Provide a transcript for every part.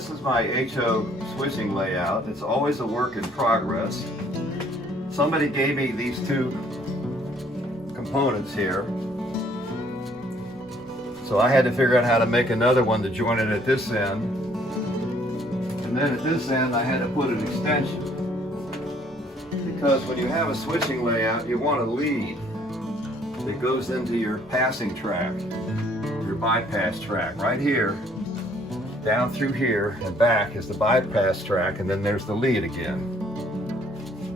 This is my HO switching layout. It's always a work in progress. Somebody gave me these two components here. So I had to figure out how to make another one to join it at this end. And then at this end I had to put an extension. Because when you have a switching layout, you want a lead that goes into your passing track, your bypass track. Right here, down through here and back is the bypass track, and then there's the lead again.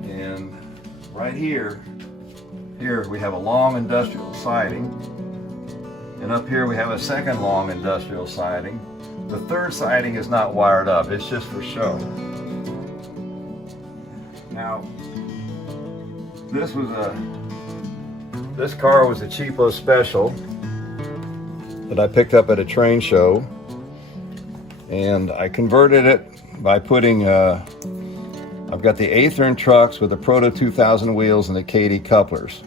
And right here we have a long industrial siding, and up here we have a second long industrial siding. The third siding is not wired up, it's just for show. Now, this car was a cheapo special that I picked up at a train show. And I converted it by putting, I've got the Athearn trucks with the Proto 2000 wheels and the KD couplers.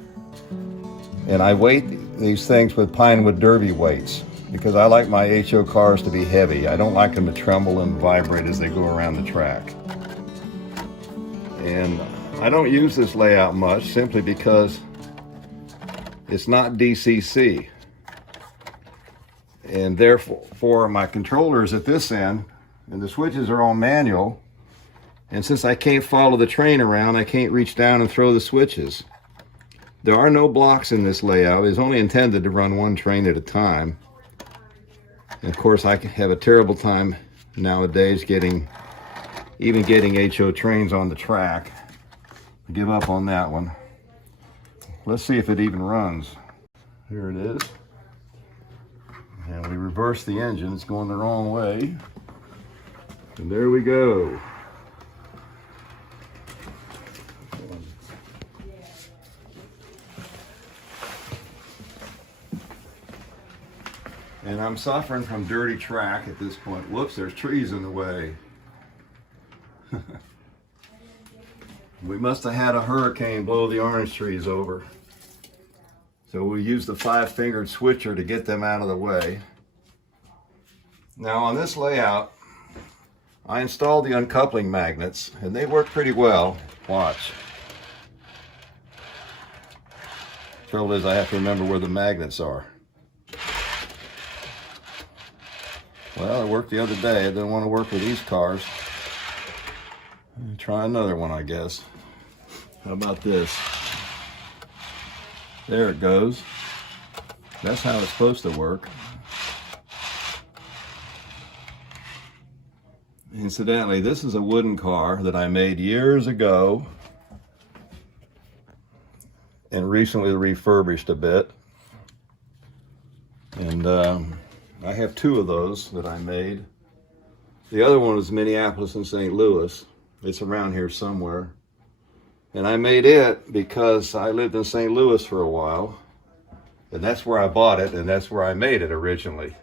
And I weight these things with Pinewood Derby weights because I like my HO cars to be heavy. I don't like them to tremble and vibrate as they go around the track. And I don't use this layout much simply because it's not DCC. And therefore my controllers at this end and the switches are all manual, and since I can't follow the train around, I can't reach down and throw the switches. There are no blocks in this layout. It's only intended to run one train at a time. And of course I have a terrible time nowadays even getting HO trains on the track. I give up on that one. Let's see if it even runs. Here it is. And we reverse the engine, it's going the wrong way. And there we go. And I'm suffering from dirty track at this point. Whoops, there's trees in the way. We must have had a hurricane blow the orange trees over. So we use the 5-fingered switcher to get them out of the way. Now on this layout, I installed the uncoupling magnets and they work pretty well. Watch. Trouble is I have to remember where the magnets are. Well, it worked the other day. It didn't want to work with these cars. Try another one, I guess. How about this? There it goes. That's how it's supposed to work. Incidentally, this is a wooden car that I made years ago and recently refurbished a bit. And I have two of those that I made. The other one was Minneapolis and St. Louis. It's around here somewhere. And I made it because I lived in St. Louis for a while. And that's where I bought it, and that's where I made it originally.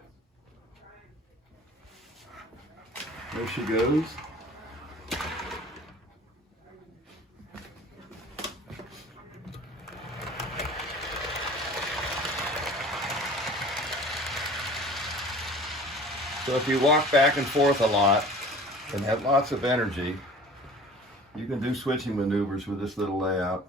There she goes. So if you walk back and forth a lot and have lots of energy, you can do switching maneuvers with this little layout.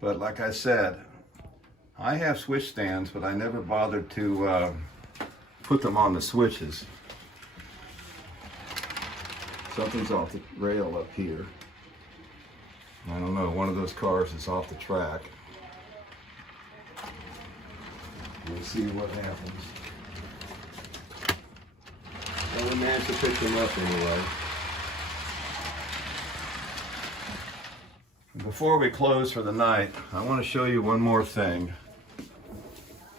But like I said, I have switch stands, but I never bothered to put them on the switches. Something's off the rail up here. I don't know, one of those cars is off the track. We'll see what happens. Well, we managed to pick them up anyway. Before we close for the night, I want to show you one more thing.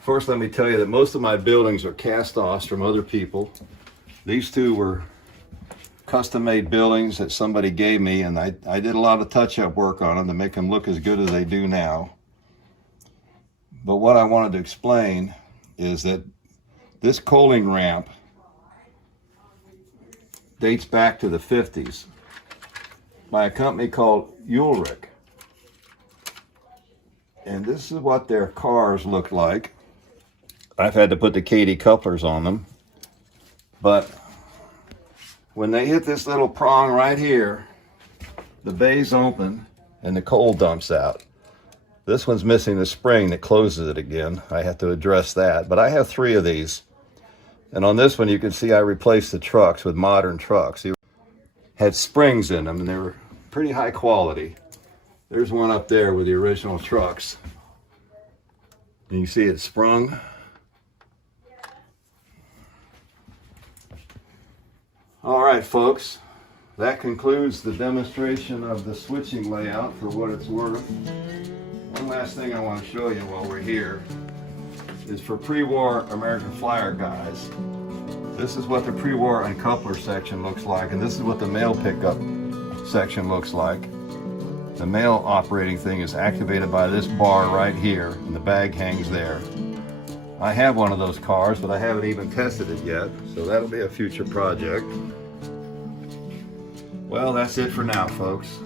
First, let me tell you that most of my buildings are cast-offs from other people. These two were custom-made buildings that somebody gave me, and I did a lot of touch-up work on them to make them look as good as they do now. But what I wanted to explain is that this coaling ramp dates back to the 50s by a company called Ulrich. And this is what their cars look like. I've had to put the Katy couplers on them. But when they hit this little prong right here, the bay's open and the coal dumps out. This one's missing the spring that closes it again. I have to address that. But I have 3 of these. And on this one, you can see I replaced the trucks with modern trucks. They had springs in them, and they were pretty high quality. There's one up there with the original trucks. And you see it sprung. All right, folks. That concludes the demonstration of the switching layout for what it's worth. One last thing I want to show you while we're here is for pre-war American Flyer guys. This is what the pre-war uncoupler section looks like, and this is what the mail pickup section looks like. The mail operating thing is activated by this bar right here, and the bag hangs there. I have one of those cars, but I haven't even tested it yet, so that'll be a future project. Well, that's it for now, folks.